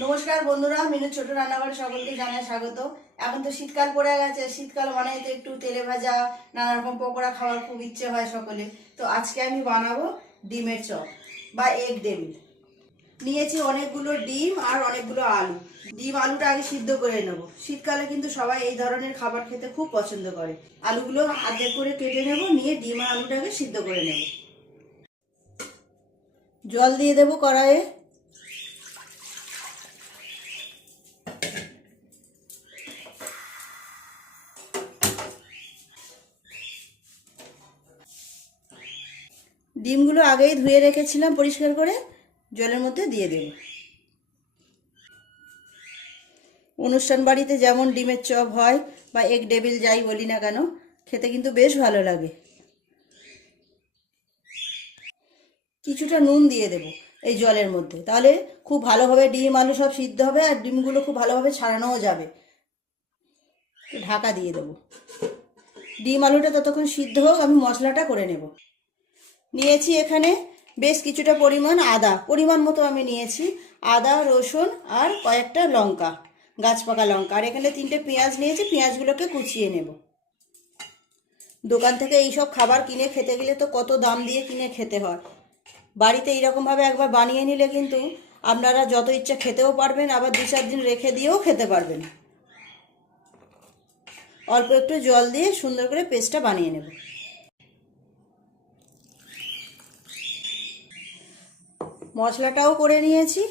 নমস্কার বন্ধুরা, মিনু ছোট রান্নাঘরে সকলকে জানাই স্বাগত। এখন তো শীতকাল পড়ে গেছে, শীতকাল মানে তো একটু তেলে ভাজা নানা রকম পকোড়া খাওয়ার খুব ইচ্ছে হয় সকলে। তো আজকে আমি বানাবো ডিমের চপ বা এগ ডেভিল। নিয়েছি অনেকগুলো ডিম আর অনেকগুলো আলু। ডিম আলুটা আগে সিদ্ধ করে নেব। শীতকালে কিন্তু সবাই এই ধরনের খাবার খেতে খুব পছন্দ করে। আলুগুলো আর্ধেক করে কেটে নেব, নিয়ে ডিম আর আলুটাকে সিদ্ধ করে নেব। জল দিয়ে দেবো কড়াইয়ে। ডিমগুলো আগেই ধুয়ে রেখেছিলাম পরিষ্কার করে, জলের মধ্যে দিয়ে দেব। অনুষ্ঠান বাড়িতে যেমন ডিমের চপ হয় বা এগ ডেভিল যাই বলি না কেন, খেতে কিন্তু বেশ ভালো লাগে। কিছুটা নুন দিয়ে দেব এই জলের মধ্যে, তাহলে খুব ভালোভাবে ডিম আলু সব সিদ্ধ হবে আর ডিমগুলো খুব ভালোভাবে ছাড়ানোও যাবে। ঢাকা দিয়ে দেবো। ডিম আলুটা ততক্ষণ সিদ্ধ হোক, আমি মশলাটা করে নেব। নিয়েছি এখানে বেশ কিছুটা পরিমাণ আদা, পরিমাণ মতো আমি নিয়েছি। আদা, রসুন আর কয়েকটা লঙ্কা, গাছ পাকা লঙ্কা। আর এখানে 3টে পেঁয়াজ নিয়েছি, পেঁয়াজগুলোকে কুচিয়ে নেব। দোকান থেকে এইসব খাবার কিনে খেতে গেলে তো কত দাম দিয়ে কিনে খেতে হয়। বাড়িতে এইরকমভাবে একবার বানিয়ে নিলে কিন্তু আপনারা যত ইচ্ছা খেতেও পারবেন, আবার 2-4 দিন রেখে দিয়েও খেতে পারবেন। অল্প একটু জল দিয়ে সুন্দর করে পেস্টটা বানিয়ে নেব। মশলাটাও করে নিয়েছি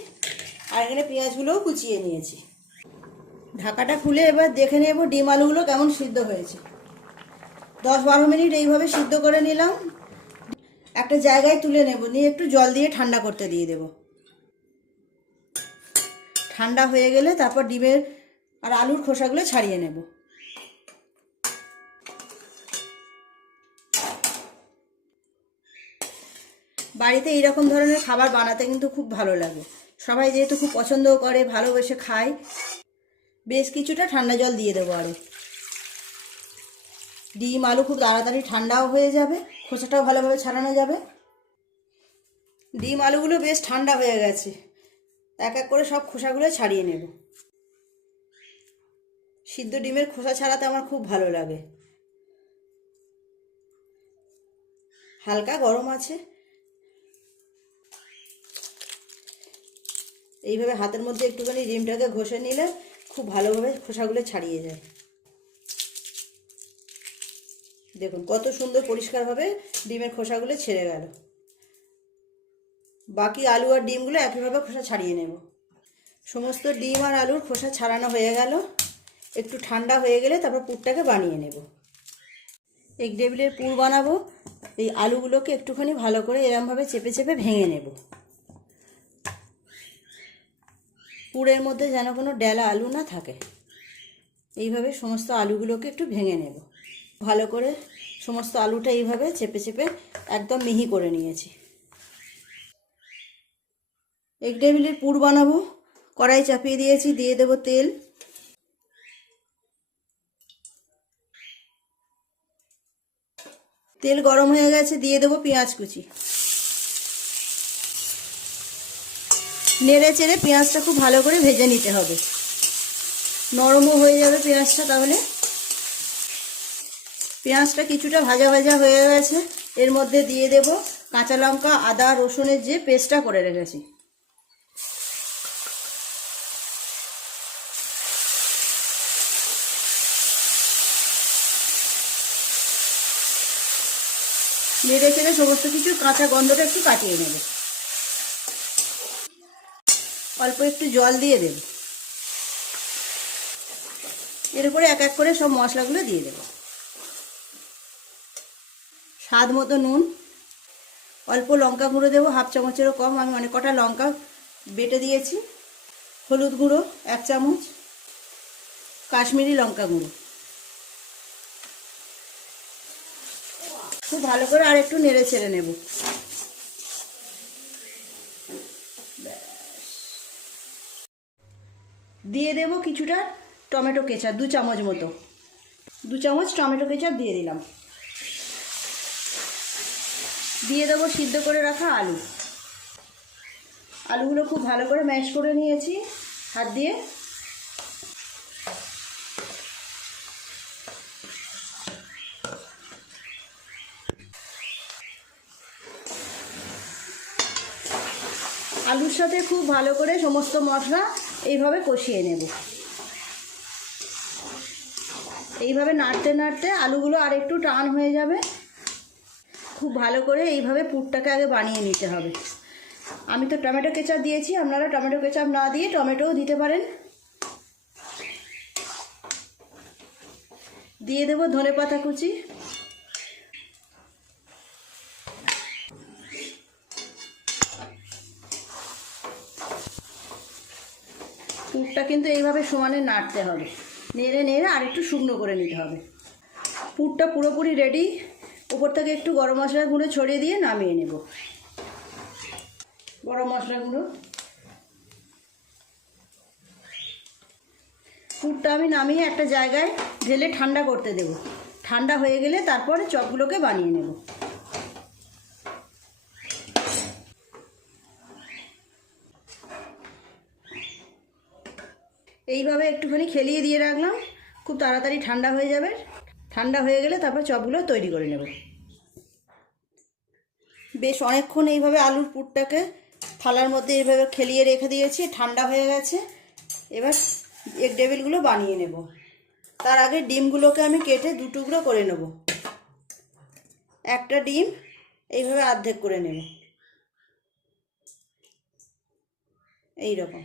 আর এখানে পেঁয়াজগুলোও কুচিয়ে নিয়েছি। ঢাকাটা খুলে এবার দেখে নেব ডিম আলুগুলো কেমন সিদ্ধ হয়েছে। 10-12 মিনিট এইভাবে সিদ্ধ করে নিলাম। একটা জায়গায় তুলে নেব, নিয়ে একটু জল দিয়ে ঠান্ডা করতে দিয়ে দেব। ঠান্ডা হয়ে গেলে তারপর ডিমের আর আলুর খোসাগুলো ছাড়িয়ে নেব। বাড়িতে এইরকম ধরনের খাবার বানাতে কিন্তু খুব ভালো লাগে। সবাই যেহেতু খুব পছন্দও করে, ভালোবেসে খায়। বেশ কিছুটা ঠান্ডা জল দিয়ে দেবো আরও। ডিম আলু খুব তাড়াতাড়ি ঠান্ডাও হয়ে যাবে, খোসাটাও ভালোভাবে ছাড়ানো যাবে। ডিম আলুগুলো বেশ ঠান্ডা হয়ে গেছে, এক এক করে সব খোসাগুলো ছাড়িয়ে নেব। সিদ্ধ ডিমের খোসা ছাড়াতে আমার খুব ভালো লাগে। হালকা গরম আছে, এইভাবে হাতের মধ্যে একটুখানি ডিমটাকে ঘষে নিলে খুব ভালোভাবে খোসাগুলো ছাড়িয়ে যায়। দেখুন কত সুন্দর পরিষ্কারভাবে ডিমের খোসাগুলো ছেড়ে গেল। বাকি আলু আর ডিমগুলো একইভাবে খোসা ছাড়িয়ে নেব। সমস্ত ডিম আর আলুর খোসা ছাড়ানো হয়ে গেল। একটু ঠান্ডা হয়ে গেলে তারপর পুরটাকে বানিয়ে নেব। এগ ডেভিলের পুর বানাবো। এই আলুগুলোকে একটুখানি ভালো করে এরমভাবে চেপে চেপে ভেঙে নেব। পুরের মধ্যে যেন কোনো ডেলা আলু না থাকে। এইভাবে সমস্ত আলুগুলোকে একটু ভেঙে নেব ভালো করে। সমস্ত আলুটা এইভাবে চেপে চেপে একদম মিহি করে নিয়েছি। এগ ডেভিলের পুর বানাবো। কড়াই চাপিয়ে দিয়েছি, দিয়ে দেব তেল। তেল গরম হয়ে গেছে, দিয়ে দেবো পেঁয়াজ কুচি। নেড়ে চেড়ে পেঁয়াজটা খুব ভালো করে ভেজে নিতে হবে, নরমও হয়ে যাবে পেঁয়াজটা। তাহলে পেঁয়াজটা কিছুটা ভাজা ভাজা হয়ে গেছে, এর মধ্যে দিয়ে দেব কাঁচা লঙ্কা, আদা, রসুনের যে পেস্টটা করে রেখেছি। নেড়ে চেড়ে সমস্ত কিছু কাঁচা গন্ধটা একটু কাটিয়ে নেব। অল্প একটু জল দিয়ে দেব। এর উপরে এক এক করে সব মশলাগুলো দিয়ে দেব। স্বাদ মতো নুন, অল্প লঙ্কা গুঁড়ো দেবো, 1/2 চামচেরও কম, আমি অনেক কটা লঙ্কা বেটে দিয়েছি। হলুদ গুঁড়ো 1 চামচ, কাশ্মীরি লঙ্কা গুঁড়ো। খুব ভালো করে আর একটু নেড়ে ছেড়ে নেব। দিয়ে দেব কিছুটা টমেটো কেচাপ, 2 চামচ মতো। 2 চামচ টমেটো কেচাপ দিয়ে দিলাম। দিয়ে দেবো সিদ্ধ করে রাখা আলু। আলুগুলো খুব ভালো করে ম্যাশ করে নিয়েছি। হাত দিয়ে আলুর সাথে খুব ভালো করে সমস্ত মশলা এইভাবে কষিয়ে নেব। এইভাবে নাড়তে নাড়তে আলুগুলো আর একটু টান হয়ে যাবে। খুব ভালো করে এইভাবে পুরটাকে আগে বানিয়ে নিতে হবে। আমি তো টমেটো কেচাপ দিয়েছি, আপনারা টমেটো কেচাপ না দিয়ে টমেটোও দিতে পারেন। দিয়ে দেব ধনেপাতা কুচি, পুরটা কিন্তু এইভাবে সমানে নাড়তে হবে, নেড়ে নেড়ে আর একটু শুকনো করে নিতে হবে। পুরটা পুরোপুরি রেডি। উপর থেকে একটু গরম মশলার গুঁড়ো ছড়িয়ে দিয়ে নামিয়ে নেব। গরম মশলা গুঁড়ো, পুরটা আমি নামিয়ে একটা জায়গায় ঢেলে ঠান্ডা করতে দেব। ঠান্ডা হয়ে গেলে তারপরে চপগুলোকে বানিয়ে নেব। এইভাবে একটুখানি খেলিয়ে দিয়ে রাখলাম, খুব তাড়াতাড়ি ঠান্ডা হয়ে যাবে। ঠান্ডা হয়ে গেলে তারপর চপগুলো তৈরি করে নেব। বেশ অনেকক্ষণ এইভাবে আলুর পুরটাকে থালার মধ্যে এইভাবে খেলিয়ে রেখে দিয়েছি, ঠান্ডা হয়ে গেছে। এবার এগ টেবিলগুলো বানিয়ে নেব। তার আগে ডিমগুলোকে আমি কেটে দু টুকরো করে নেব। একটা ডিম এইভাবে অর্ধেক করে নেব, এই রকম।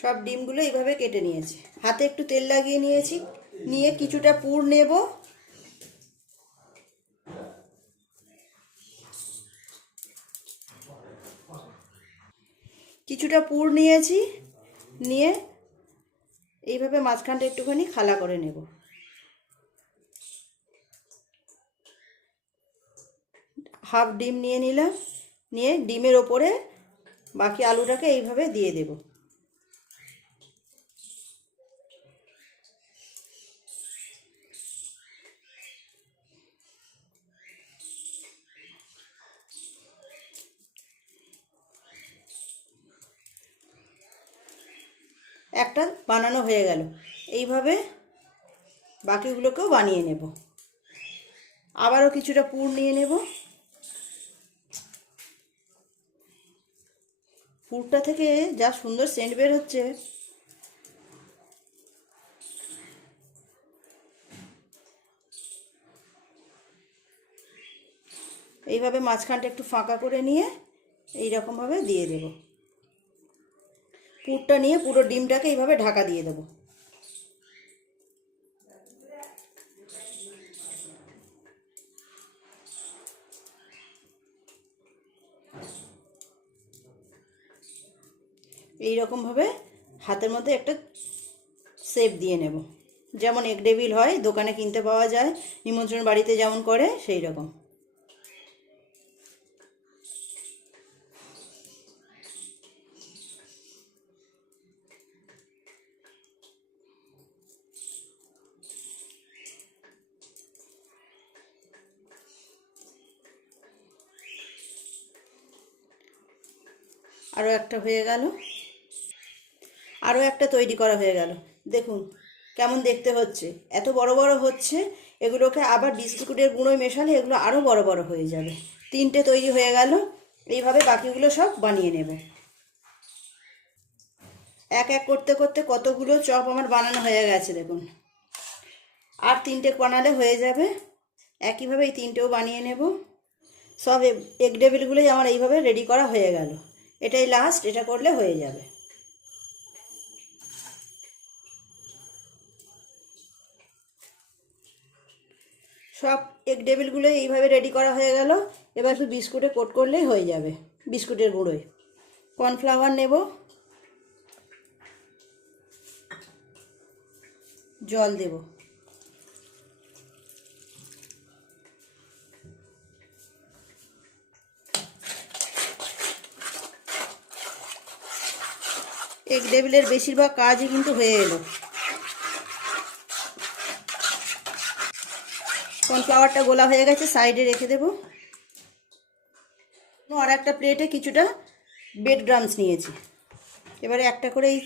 সব ডিমগুলো এইভাবে কেটে নিয়েছি। হাতে একটু তেল লাগিয়ে নিয়েছি, নিয়ে কিছুটা পুর নেব। কিছুটা পুর নিয়েছি, নিয়ে এইভাবে মাঝখানটা একটুখানি খালা করে নেব। হাফ ডিম নিয়ে নিলাম, নিয়ে ডিমের ওপরে বাকি আলুটাকে এইভাবে দিয়ে দেব। একটা বানানো হয়ে গেল। এইভাবে বাকিগুলোকেও বানিয়ে নেব। আবারও কিছুটা পুর নিয়ে নেব। পুরটা থেকে যা সুন্দর সেন্ট বের হচ্ছে। এইভাবে মাঝখানটা একটু ফাঁকা করে নিয়ে এই রকমভাবে দিয়ে দেব। পুরটা নিয়ে পুরো ডিমটাকে এইভাবে ঢাকা দিয়ে দেব। এই রকমভাবে হাতের মধ্যে একটা শেপ দিয়ে নেব, যেমন এগ টেবিল হয়, দোকানে কিনতে পাওয়া যায়, নিমন্ত্রণ বাড়িতে যেমন করে সেই রকম। আরও একটা হয়ে গেল, আরও একটা তৈরি করা হয়ে গেল। দেখুন কেমন দেখতে হচ্ছে, এত বড় বড় হচ্ছে। এগুলোকে আবার বিস্কুটের গুঁড়োয় মেশালে এগুলো আরও বড় বড় হয়ে যাবে। তিনটে তৈরি হয়ে গেল। এইভাবে বাকিগুলো সব বানিয়ে নেব। এক এক করতে করতে কতগুলো চপ আমার বানানো হয়ে গেছে দেখুন। আর তিনটে বানালে হয়ে যাবে। একইভাবে এই তিনটেও বানিয়ে নেব। সব এগ টেবিলগুলোই আমার এইভাবে রেডি করা হয়ে গেল। এটাই লাস্ট, এটা করলে হয়ে যাবে। সব এগ টেবিলগুলো এইভাবে রেডি করা হয়ে গেল। এবার শুধু বিস্কুটে কোট করলেই হয়ে যাবে। বিস্কুটের গুঁড়োয় কর্নফ্লাওয়ার নেব, জল দেব, এগ টেবিলের বেশিরভাগ কাজই কিন্তু হয়ে এলো। কর্নফ্লাওয়ারটা গোলা হয়ে গেছে, সাইডে রেখে দেবো। আর একটা প্লেটে কিছুটা ব্রেড ক্রাম্বস নিয়েছি। এবারে একটা করে এই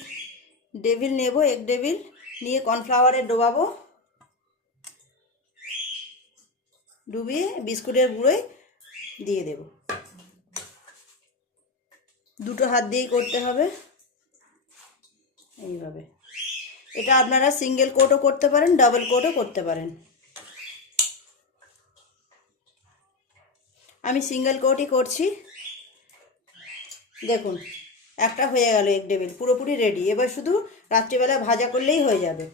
ডেভিল নেব, এগ ডেভিল নিয়ে কর্নফ্লাওয়ারে ডোবাবো, ডুবিয়ে বিস্কুটের গুঁড়োয় দিয়ে দেব। দুটো হাত দিয়েই করতে হবে এইভাবে। এটা আপনারা সিঙ্গেল কোটও করতে পারেন, ডাবল কোটও করতে পারেন। আমি সিঙ্গেল কোটই করছি। দেখুন একটা হয়ে গেল এগ ডেভিল, পুরোপুরি রেডি। এবার শুধু রাত্রিবেলা ভাজা করলেই হয়ে যাবে।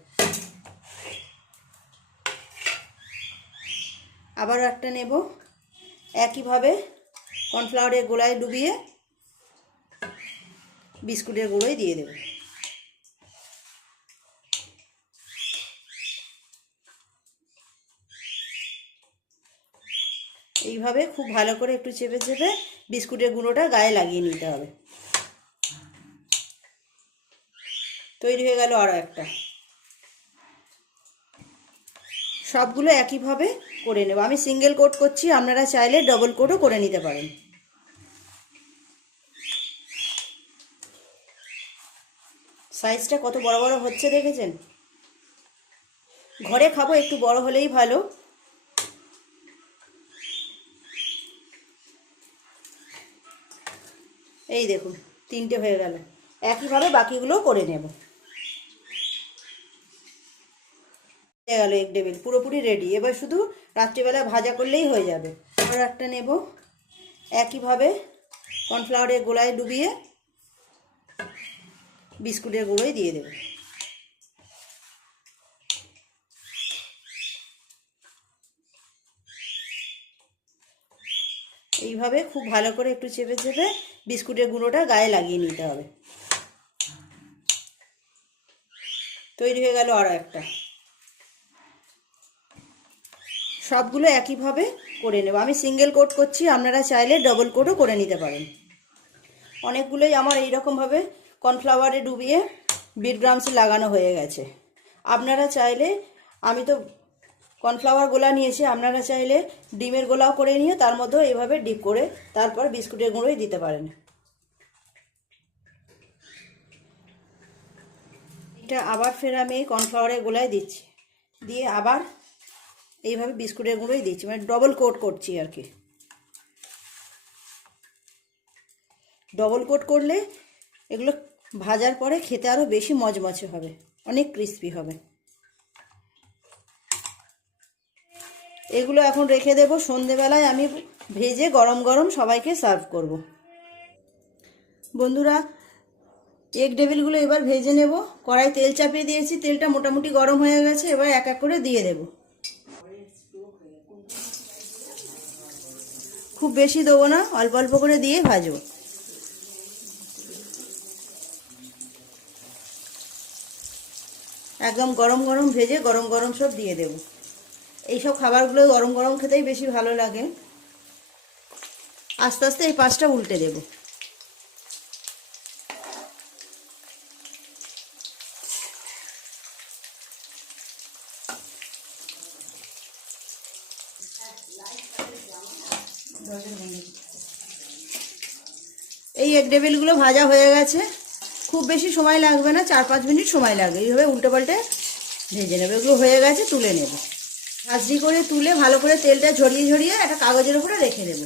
আবারও একটা নেব, একইভাবে কর্নফ্লাওয়ারের গোলায় ডুবিয়ে বিস্কুটের গুঁড়োয় দিয়ে দেব। এইভাবে খুব ভালো করে একটু চেপে চেপে বিস্কুটের গুঁড়োটা গায়ে লাগিয়ে নিতে হবে। তৈরি হয়ে গেল আরও একটা। সবগুলো একইভাবে করে নেব। আমি সিঙ্গেল কোট করছি, আপনারা চাইলে ডবল কোটও করে নিতে পারেন। সাইজটা কত বড় বড় হচ্ছে দেখেছেন? ঘরে খাবো, একটু বড় হলেই ভালো। এই দেখুন তিনটে হয়ে গেল। একইভাবে বাকিগুলো করে নেব। হয়ে গেল এগ ডেভিল, পুরোপুরি রেডি। এবার শুধু রাত্রিবেলা ভাজা করলেই হয়ে যাবে। আর একটা নেব, একইভাবে কর্নফ্লাওয়ারের গোলায় ডুবিয়ে বিস্কুটের গুঁড়োয় দিয়ে দেব। এইভাবে খুব ভালো করে একটু চেপে চেপে বিস্কুটের গুঁড়োটা গায়ে লাগিয়ে নিতে হবে। তৈরি হয়ে গেল আরও একটা। সবগুলো একইভাবে করে নেব। আমি সিঙ্গেল কোট করছি, আপনারা চাইলে ডবল কোটও করে নিতে পারেন। অনেকগুলোই আমার এইরকমভাবে কর্নফ্লাওয়ারে ডুবিয়ে ব্রেড ক্রাম্বস লাগানো হয়ে গেছে। আপনারা চাইলে, আমি তো কর্নফ্লাওয়ার গোলা নিয়েছি, আপনারা চাইলে ডিমের গোলাও করে নিয়ে তার মধ্যেও এইভাবে ডিপ করে তারপর বিস্কুটের গুঁড়োই দিতে পারেন। এটা আবার ফের আমি কর্নফ্লাওয়ারের গোলায় দিচ্ছি, দিয়ে আবার এইভাবে বিস্কুটের গুঁড়োই দিচ্ছি, মানে ডবল কোট করছি আর কি। ডবল কোট করলে এগুলো ভাজার পরে খেতে আরও বেশি মজমচে হবে, অনেক ক্রিস্পি হবে। এগুলো এখন রেখে দেব, সন্ধেবেলায় আমি ভেজে গরম গরম সবাইকে সার্ভ করব। বন্ধুরা, এগ ডেভিলগুলো এবার ভেজে নেব। কড়াই তেল চাপিয়ে দিয়েছি, তেলটা মোটামুটি গরম হয়ে গেছে। এবার এক এক করে দিয়ে দেব। খুব বেশি দেবো না, অল্প অল্প করে দিয়ে ভাজবো। একদম গরম গরম ভেজে গরম গরম সব দিয়ে দেব। এইসব খাবারগুলো গরম গরম খেতেই বেশি ভালো লাগে। আস্তে আস্তে এই পাশটা উল্টে দেব। এই এগ ডেভিলগুলো ভাজা হয়ে গেছে। খুব বেশি সময় লাগবে না, 4-5 মিনিট সময় লাগবে। এইভাবে উল্টে পাল্টে ভেজে নেবে। এগুলো হয়ে গেছে, তুলে নেব। ভাজি করে তুলে ভালো করে তেলটা ঝরিয়ে ঝরিয়ে একটা কাগজের উপরে রেখে দেব।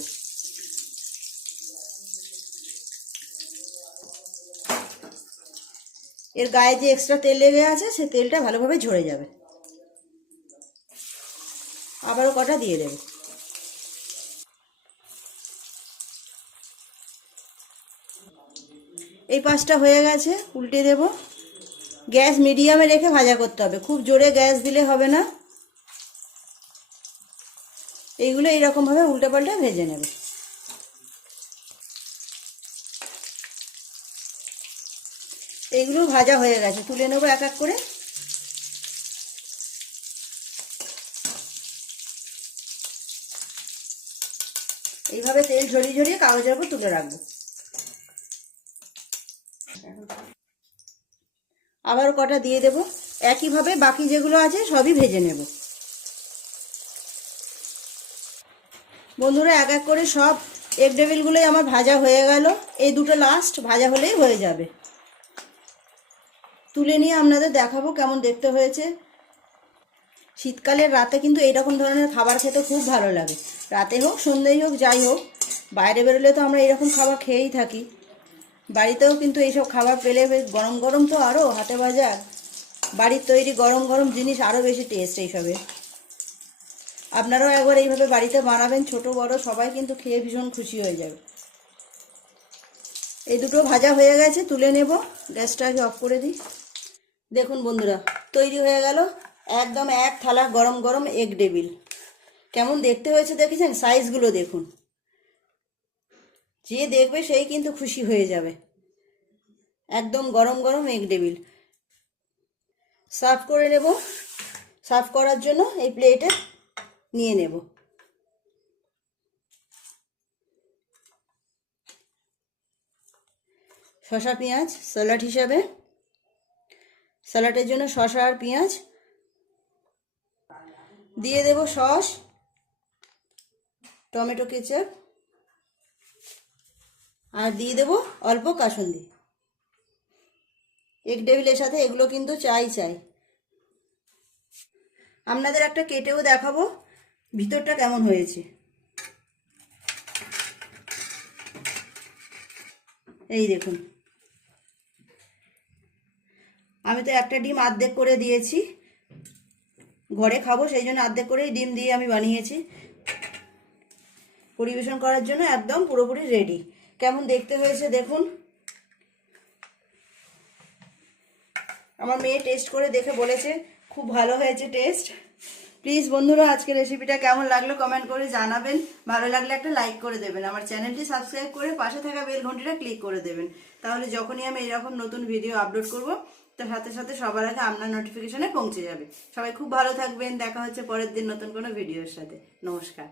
এর গায়ে যে এক্সট্রা তেল লেগে আছে সে তেলটা ভালোভাবে ঝরে যাবে। আবারও কটা দিয়ে দেব। এই পাঁচটা হয়ে গেছে, উল্টে দেব। গ্যাস মিডিয়ামে রেখে ভাজা করতে হবে, খুব জোরে গ্যাস দিলে হবে না। এইগুলো এইরকমভাবে উল্টে পাল্টে ভেজে নেব। এইগুলো ভাজা হয়ে গেছে, তুলে নেব এক এক করে। এইভাবে তেল ঝরিয়ে ঝরিয়ে কাগজের উপর তুলে রাখবো। আবারও কটা দিয়ে দেব। একইভাবে বাকি যেগুলো আছে সবই ভেজে নেব। বন্ধুরা, এক এক করে সব এগ টেবিলগুলোই আমার ভাজা হয়ে গেল। এই দুটো লাস্ট ভাজা হলেই হয়ে যাবে। তুলে নিয়ে আপনাদের দেখাবো কেমন দেখতে হয়েছে। শীতকালের রাতে কিন্তু এইরকম ধরনের খাবার খেতে খুব ভালো লাগে। রাতে হোক, সন্ধ্যেই হোক, যাই হোক, বাইরে বেরোলে তো আমরা এইরকম খাবার খেয়েই থাকি। বাড়িতেও কিন্তু এইসব খাবার পেলে বেশ গরম গরম তো আরও হাতে ভাজা, বাড়ির তৈরি গরম গরম জিনিস আরও বেশি টেস্ট এইসবে। আপনারাও একবার এইভাবে বাড়িতে বানাবেন, ছোট বড় সবাই কিন্তু খেয়ে ভীষণ খুশি হয়ে যাবে। এই দুটো ভাজা হয়ে গেছে, তুলে নেব। গ্যাসটা আগে অফ করে দিই। দেখুন বন্ধুরা, তৈরি হয়ে গেল একদম এক থালা গরম গরম এগ টেবিল। কেমন দেখতে হয়েছে দেখেছেন? সাইজগুলো দেখুন, যে দেখবে সেই কিন্তু খুশি হয়ে যাবে। একদম গরম গরম এগ টেবিল। সার্ভ করে নেব। সার্ভ করার জন্য এই প্লেটে নিয়ে নেব। শসা পেঁয়াজ স্যালাড হিসাবে, স্যালাডের জন্য শসা আর পেঁয়াজ দিয়ে দেব। সস, টমেটো কেচাপ, আর দিয়ে দেব অল্প কাসুন্দি। এগ টেবিলের সাথে এগুলো কিন্তু চাই। আপনাদের একটা কেটেও দেখাবো ভিতরটা কেমন হয়েছে। এই দেখুন, আমি তো একটা ডিম অর্ধেক করে দিয়েছি, ঘরে খাবো সেই জন্য অর্ধেক করেই ডিম দিয়ে আমি বানিয়েছি। পরিবেশন করার জন্য একদম পুরোপুরি রেডি। কেমন দেখতে হয়েছে দেখুন। আমার মেয়ে টেস্ট করে দেখে বলেছে খুব ভালো হয়েছে টেস্ট। প্লিজ বন্ধুরা, আজকের রেসিপিটা কেমন লাগলো কমেন্ট করে জানাবেন। ভালো লাগলে একটা লাইক করে দেবেন। আমার চ্যানেলটি সাবস্ক্রাইব করে পাশে থাকা বেল ঘন্টিটা ক্লিক করে দেবেন। তাহলে যখনই আমি এরকম নতুন ভিডিও আপলোড করব, তার সাথে সাথে সবার আগে আপনার নোটিফিকেশনে পৌঁছে যাবে। সবাই খুব ভালো থাকবেন। দেখা হচ্ছে পরের দিন নতুন কোনো ভিডিওর সাথে। নমস্কার।